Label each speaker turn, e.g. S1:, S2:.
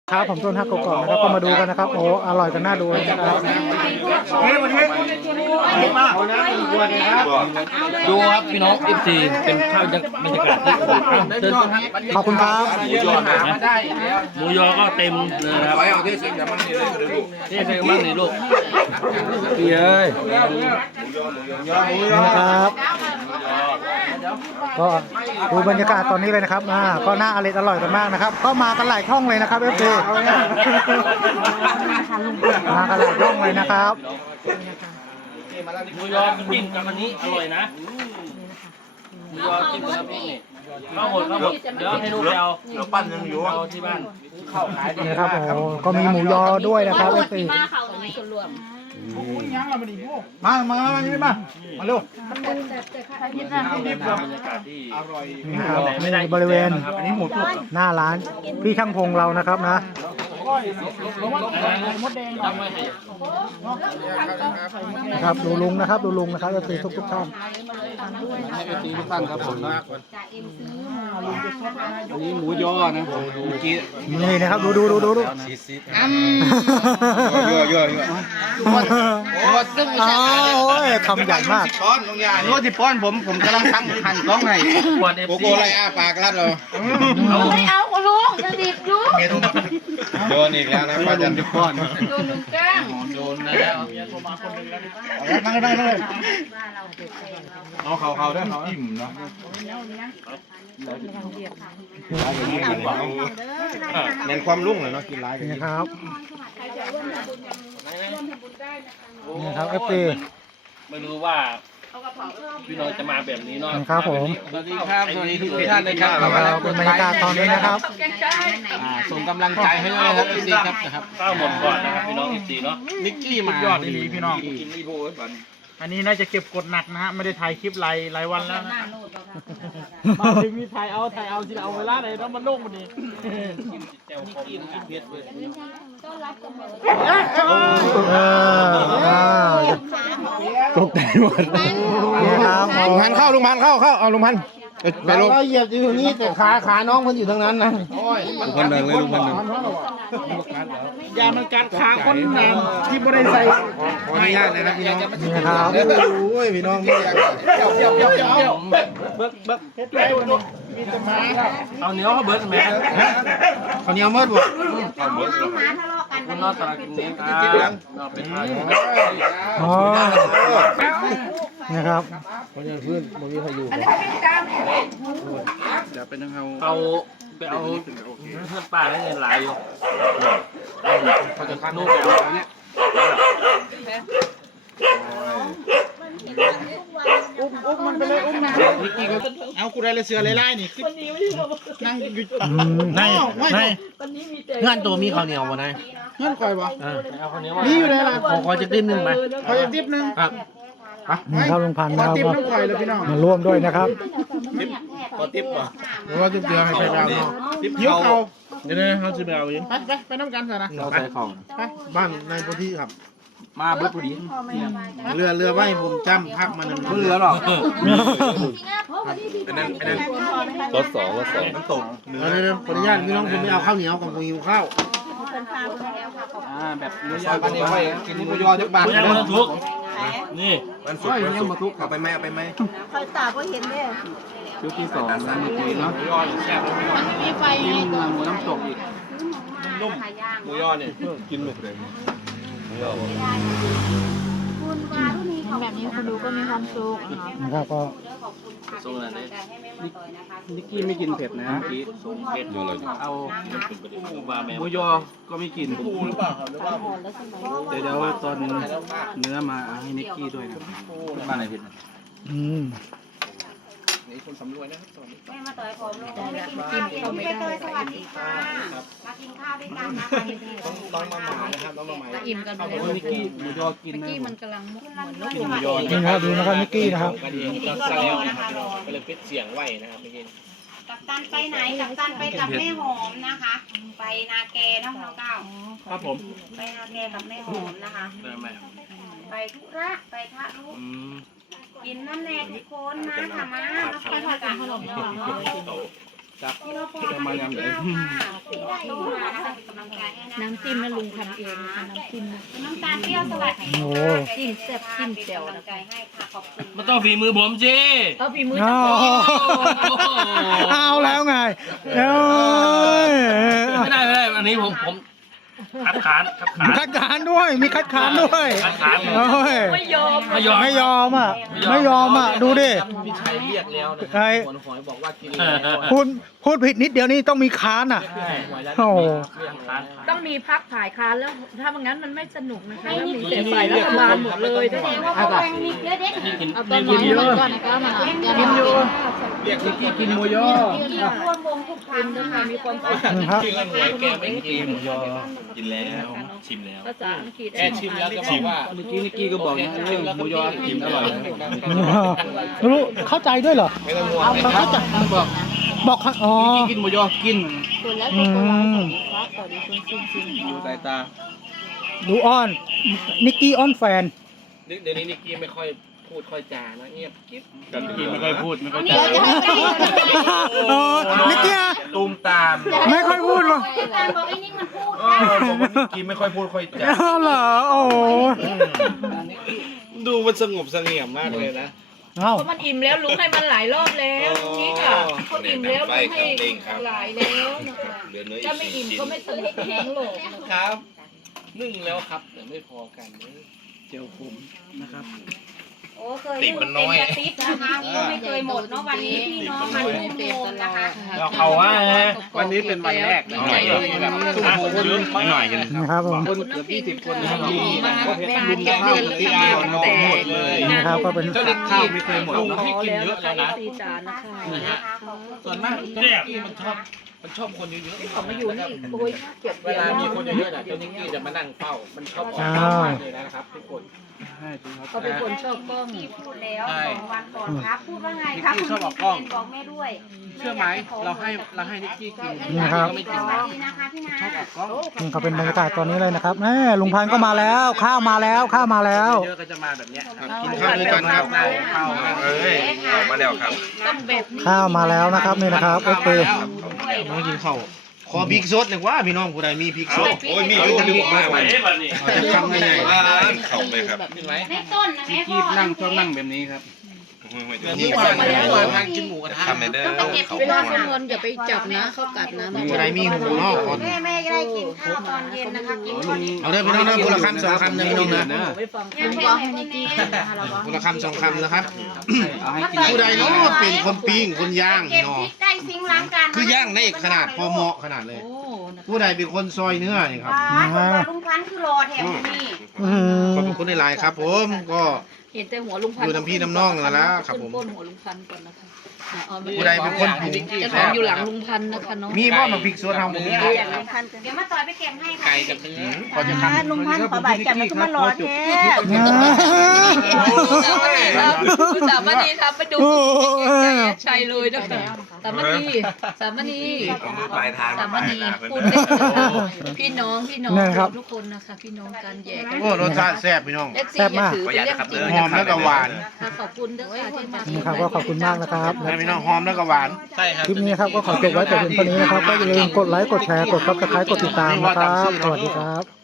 S1: ครับผมต้นฮักกอกนะครับก็มาดูกันนะครับโอ้อร่อยกันน่าดูเลยนะครับ
S2: ดูครับพี่น้อง FC เป็นข้าวบรรยากาศที่เดินต้นฮัก
S1: ขอบคุณครับ
S2: หมูยอก็เต็มเลยนะครับที่ใส่มันนี่ลูกพี่เอ้ย
S1: นะครับก็ดูบรรยากาศตอนนี้เลยนะครับก็น่าอร่อยกันมากนะครับก็มากันหลายช่องเลยนะครับเอฟซีมากันหลายช่องเลยนะครับ
S2: หมูยอจิ้มกับอันนี้อร่อยนะหมูยอจิ้มกับนี่ข้าวหมดเดี๋ยวให้ลูกไปเอาปั้นยังอยู่เอาที่บ้านข้าวขายดี
S1: นะครับโอ้ก็มีหมูยอด้วยนะครับเอฟซี
S3: มาเขาในส่วนรวม
S1: มาเร็ว
S2: บรรยากาศที่อร่อย
S1: นี่ครับนี่บริเวณหน้าร้านพี่ช่างพงเรานะครับนะ นะครับดูลุงนะครับดูลุงนะครับเอฟซีทุกท่าน
S2: ทุกท่านครับผมนะอันนี้หมูยอนะผมเมื่อกี้
S1: นี่นะครับดูเยอะคำใหญ่มาก
S4: รู้ว่าที่ป้อนผมกำลังตั้งหั่นกล้องให้
S2: ขวด
S4: โกโก้อะไรปากรัดเรา
S3: ไม่เอาคุณลุงจะดิบยุบ
S4: โดนอีกแล้วนะป้าจันที่ป้อน
S3: โดนลุงแกล้ง
S2: โดนแล้ว
S4: เอาเขาด้วยเขาอิ่มเนาะเน้นความรุ่งเลยเนาะกินร้ายกัน
S1: นี่ครับนี่ครับเอฟซี
S2: ไม่รู้ว่าพี่น้องจะมาแบบนี้เนาะ
S1: นะครับผม
S4: สวัสดีครับสวัสดีทุกท่านเลยครับ
S1: เราเป็นบรรยากาศตอนนี้นะครับ
S4: ส่งกำลังใจให้ด้วยนะครับซีครับ
S2: ข้าวหมดก่อนนะครับพี่น้อง14เนาะ
S4: นิกกี้มายอดดีพี่น้องอันนี้น่าจะเก็บกดหนักนะฮะไม่ได้ถ่ายคลิปรายวันแล้วนะมาถึงนี่ถ่ายเอาสิเอาเวลาไหนแล้วมันโล่งมันดี
S2: แจ่วคอมกินเผ็ดเลย
S4: ตกใจหมด
S1: นี่ครับ
S4: ลุงพันเข้าเอาลุงพันไปลงเราเหยียบอยู่นี่แต่ขาน้องมันอยู่ทางนั้นนะลุงพันเดินเลยลุงพันเดินยามันกัดขาคนที่บริใส่ขออนุญาตนะครับพี่น้อง
S1: นี่ครับ
S4: โอ้ยพี่น้องมีเบิกมีต้นไม้
S2: เอาเนื้อเขาเบิร์ดแม่
S4: ข้าวเหนียวมืดบ่
S2: คุณนอตลาดกินเนื้อเราเป็นไทย
S1: อ๋อนี่ครับ
S4: จะเป็นทั้งเขา
S2: เอาไปเอาเพื่อนป้าได้เงินหลายอยู่เขาจะคัดนู่นไปเอาเนี่ย
S4: มันไปเลยนะนิกกี้ก็เอากูได้เลยเสือไล่นี่นั่งอยู่ในเงื่อนตัวมีข้าวเหนียวบ่นายเงื่อนคอยบ่
S2: เอาคนนี้
S4: มีอยู่เลยล่ะ
S2: ขอจะติ้มหนึ่งไป
S4: ขอจะติ๊บนึง
S2: ครับ
S1: นี่ครับลุงพันธุ์
S4: ขอ
S1: นะครับ
S4: ติ๊บน้ำข่อยเลยพี่น้อง
S1: มาร่วมด้วยนะครับ
S2: ขอติ๊บก่อน
S4: เพราะว่าติ๊บเดียวให้ใครดาวเนาะยิ้วเขา
S2: เดี๋ยวเขาจะไปเอาเอง
S4: ไปน้ำกันเถอะนะ
S2: เราใส่ของ
S4: ไปบ้านในพื้นที่ครับ
S2: มาเบิร์ดพอดี
S4: เรือไว้ผมจำพักมาหนึ่ง
S2: เรือหรอ
S4: รถสองน้ำตกเดี๋ยวขออนุญาตพี่น้องผมไม่เอาข้าวเหนียวกับผมหิวข้าว
S2: แบบเนื้อย่างกันเดียวไว้กิน
S4: หมูยอจักบาท
S2: ย่างมันทุกนี่
S4: มันสุกมันสุกมาทุกเอาไปไหม
S3: คอยตาก็เห็นเลย
S4: ชุดที่2นะเมื่อกี้เนาะ
S2: ยอแซ่บ
S3: มีไฟไงตัว
S4: หมูน้ำตกอีก
S2: นุ่มหมูยอเนี่ยกินหนุกเลย
S3: แบบนี้คุณดูก็มีความสุข
S1: นะครับก็
S2: ส่งอะไรเนี่ย
S4: นิกกี้ไม่กินเผ็ดนะ
S2: ส่งเผ็ดอยู่เลย
S4: เอา
S2: มาแม
S4: หมูยอก็ไม่กินเดี๋ยวตอนเนื้อมาให้นิกกี้ด้วยนะบ้านไหนเผ็ด
S1: อืม
S3: แม่มาต่อยผมลงกินผมไม่ได้สวัสดีค่ะมากินข้าวด้วยกันนะคะต้องมาหมานะครับต้องมาหมาอิ่มกันไปแล้ว
S4: นิกกี้หมูยอกินไหม
S3: มันกำลังมุกเหมือนลูก
S2: หมูยอ
S1: นี่นะครับดูนะครับนิกกี้นะครับ
S2: ก็ดีก็แซ่บนะครับก็เลยปิดเสียงไว้นะครับเมื่อกี้
S5: กับตันไปไหนกับตันไปกับแม่หอมนะคะ ไปนาแกน้องน้องเก้า
S2: ครับผม
S5: ไปนาแกกับแม่หอมนะคะ
S2: ได้ไหม
S5: ไปธุระไปทะลุกินน้ำแน่ทุกคนนะค่ะมาไปทอดกันขนมเนาะพี่นพพรมากินข้าวค่ะต้องมานะคะเป็นกำลังใจให้นะคะ
S3: น้ำจิ้มนะลุงทำเองนะคะน้ำจิ้มนะ
S5: น้ำตาลเปรี้ยวสวัสดี
S1: โอ้
S3: จิ้มแซ่บจิ้มแจ่ว
S5: กำลังใจให้ค่ะขอบคุณ
S2: มันต้องฝีมือผมสิ
S3: เอาฝีมือ
S1: อ้า
S3: ทำ
S1: ว
S3: เอง
S1: เอาแล้วไงเอ้ย
S2: ไม่ได้อันนี้ผมคัดค้าน
S1: คัดค้านด้วย มีคัดค้านด้วย
S2: คัดค้าน
S1: โอ้ย
S3: ไม่ยอม
S2: ไม่ยอม
S1: ไม่ยอมอ่ะ ไม่ยอมอ่ะ ดูดิ
S4: พี่ชัยเรียกแล้วนะ
S1: ไอ้
S4: หัวหอยบอกว่ากิน
S1: พูดผิดนิดเดียวนี่ต้องมีค้านอ่ะ โอ้
S3: ต้องมีพักถ่ายคานแล้วถ้าไม่งั้นมันไม่สนุกนะคะแล้วมีแต่ฝ่ายรัฐบาลหมดเลยด้วย
S5: ว่าเขาแรงนิดเยอะเด็ก
S3: เอาต้นไม้มันก่อนนะคะมากินอยู่
S4: เรียกนิกกี้กินหมูยอ
S5: ที่เราร่วมวงทุกครั้งนะคะ
S3: มีความสุข
S1: ครับ
S2: กินหวยแกไม่กินหมูยอกินแล้วชิมแล้ว
S3: ภาษาอังกฤษ
S4: แค่ชิมแล้วก็บอกว่าเมื่อกี้นิกกี้ก็บอกนะเรื่องหมูยอกินอร่อยนะ
S1: รู้เข้าใจด้วยเหรอ
S4: ไม่ต้องห่วง
S1: เอามาเข้าใจ
S4: บอก
S1: บอกอ๋อ
S4: นิกกี้กินหมูยอกิน
S3: คนแล้ว
S1: อื
S3: ก็คนเรา
S1: ม
S3: สวัสดีคุณซิมซิม
S4: ดูสายตา
S1: ดูอ้อน นิกกี้อ้อนแฟน
S4: เดี๋ยวนี้นิกกี้ไม่ค่อยพูดค่อยจานะเงียบกิ๊บกันนิกกี้ไม่ค่อยพูดไม่ค่อย
S5: นี่
S4: จา
S5: เราจะให้ใกล้
S1: เออนิกกี้อะ
S4: ตูมตาม
S1: ไม่ค่อยพูดหรอ
S5: การบอกไอ้นี่มันพูด
S4: บอกว่านิกกี้ไม่ค่อยพูดค่อยจา
S1: อ้าวเหรอโอ้
S4: ดูมันสงบเสงี่ยมมากเลยนะ
S1: เอ้า
S3: เพราะมันอิ่มแล้วลุงให้มันหลายรอบแล้วลุงนี่ค่ะเขาอิ่มแล้วลุงให้หลายแล้วนะคะถ้าไม่อิ่มก็ไม่สนุกทั้งโลกนะคะ
S4: ครับนึ่งแล้วครับเดี๋ยวไม่พอกันเจียวคุ้มนะครับ
S5: โอ้เคยเป็นกระติบนะคะก็ไม่เคยหมดเนาะวันนี้พี่น้องมาร่วมวงนะคะ
S2: เราเขาว่าฮะ
S4: วันนี้เป็นวันแรกนะ
S3: ใจเลยนะ
S4: ทุ่มโคนหน่อยกัน
S1: นะครับผม
S4: คนเกือบ20 คนนะครับ
S3: มา
S4: ก็เพชร
S3: มา
S4: ลุง
S3: เก็บ
S4: ข้า
S3: เงิ
S4: วน ที่
S3: แล้ว
S4: อ่าน
S3: ทำ
S4: น้อง
S3: แต่
S4: หมดเลย
S1: นะครับก็เป็น
S4: เจ้าเด็กข้าวไม่เคยหมด
S3: ลุง
S4: นะ
S3: ให้กินเยอะแล้วนะจานนะคะ
S4: ส่วนมากเจ้านิกกี้มันชอบคนเยอะๆ
S3: เขามาอยู่นี่โอ้ยเก็บ
S4: เวลามีคนเยอะๆน่ะเจ้านิกกี้จะมานั่งเฝ้ามันชอบออกมากเลยนะครับทุกคน
S3: เขาเป็นคนชอบกล้อง
S5: พี่พูดแล้ว2 วันก่อนครับพูดว่าไงครับคุณบอกแม่ด้วย
S4: เชื่อไหมเราให้นิกกี้กิน
S1: นะครับ
S4: ก็ไม่
S5: ส
S4: กิน
S5: วัสดีนะคะพี่นา
S4: ชอบออกกล้อง
S1: นี่ก็เป็นบรรยากาศตอนนี้เลยนะครับแม่ลุงพันธุ์ก็มาแล้ว ข้าวมาแล้วข้าวมาแล้ว
S4: เยอะก็จะมาแบบเนี้ยครับ
S3: กินข้าวด้วยกันครับ
S4: ข้าวเอ้ยออกมาแล้วครับ
S3: ต้องแบบนี้
S1: ข้าวมาแล้วนะครับนี่นะครับโอเค
S6: น้องกินข้าวขอพริกสดหนึ่งว่าพี่น้องผู้ใดมีพริกสด
S4: โอ้ยมีอยู่จะมีมากเลย
S6: จะทำยังไง
S4: เข่าเลยครับเป็นไร
S5: ในต้นนะแม่พ่อ
S4: นั่งชอบนั่งแบบนี้ครับ
S6: นี่
S4: มา
S6: มา
S4: แล้ว
S6: แล้ว
S4: มากินหมูกระทะ
S5: ต้องไปเก็บ
S3: เวลาเขานอนอย่าไปจับนะเขากัดนะ
S6: ผู้ใดมีหูนอกก่อน
S5: แม่จะได้กินข้าวตอนเย็นนะคะกินตอนนี้
S6: เอาเด้อพี่น้องนะคนละคำสองคำนะพี่น้องนะ
S3: ไปฟัง
S5: แม่ให้นิกกี้
S6: คนละคำสองคำนะครับผู้ใดเนาะเป็นคนปิ้งคนย่าง
S5: เก็บ
S6: เนาะ
S5: พริกใกล้ซิงล้างจาน
S6: คือย่างในขนาดพอเหมาะขนาดเลย
S3: โอ้
S6: ผู้ใดเป็นคนซอยเนื้อนี่ครับ
S5: ลุงพันธุ์คือรอแถมนี่
S1: อืม
S6: ขอบคุณหลายๆครับ ผมก็
S3: เห็นแต่หัวลุงพัน
S6: อยู่น้ำพี่น้ำน้องนั่นแหละครับผม
S3: ก้นหัวลุงพันก่อนนะคะ
S6: ผู้ใดเป็นคนปรุง
S3: จะนอนอยู่หลังลุงพันนะคะน้อง
S6: มีบ่มาพริกสดเฮาบ่มี
S5: เดี๋ยวมาต่อยไปเก็บให้ค่ะ
S4: ไก่กับเนื้อ
S6: พอจะทำ
S5: ลุงพันธุ์ขอบ่ายจันทร์มันก็มารอแท้
S3: สามณีครับไปดูชัยเลยนะคะสามณีสามณีสามณีพูดเล่นนะคะพี่น้องทุกคนนะคะพี่น้องกันแย่กัน
S6: โอ้รสชาติแซ่บพี่น้อง
S3: เอฟซีอย่าถือเป็นเรื่องจริง
S6: หอมแล้วก็หวาน
S3: ค่ะขอบคุณด้วยค่ะที่มา
S1: นี่ครับก็ขอบคุณมากนะครับ
S6: ให้พี่น้องหอมแล้วก็หวาน
S4: ใช่ครับ
S1: คลิปนี้นะครับก็ขอจบไว้แต่เพียงเท่านี้นะครับก็อย่าลืมกดไลค์กดแชร์กดซับสไครต์กดติดตามนะครับสวัสดีครับ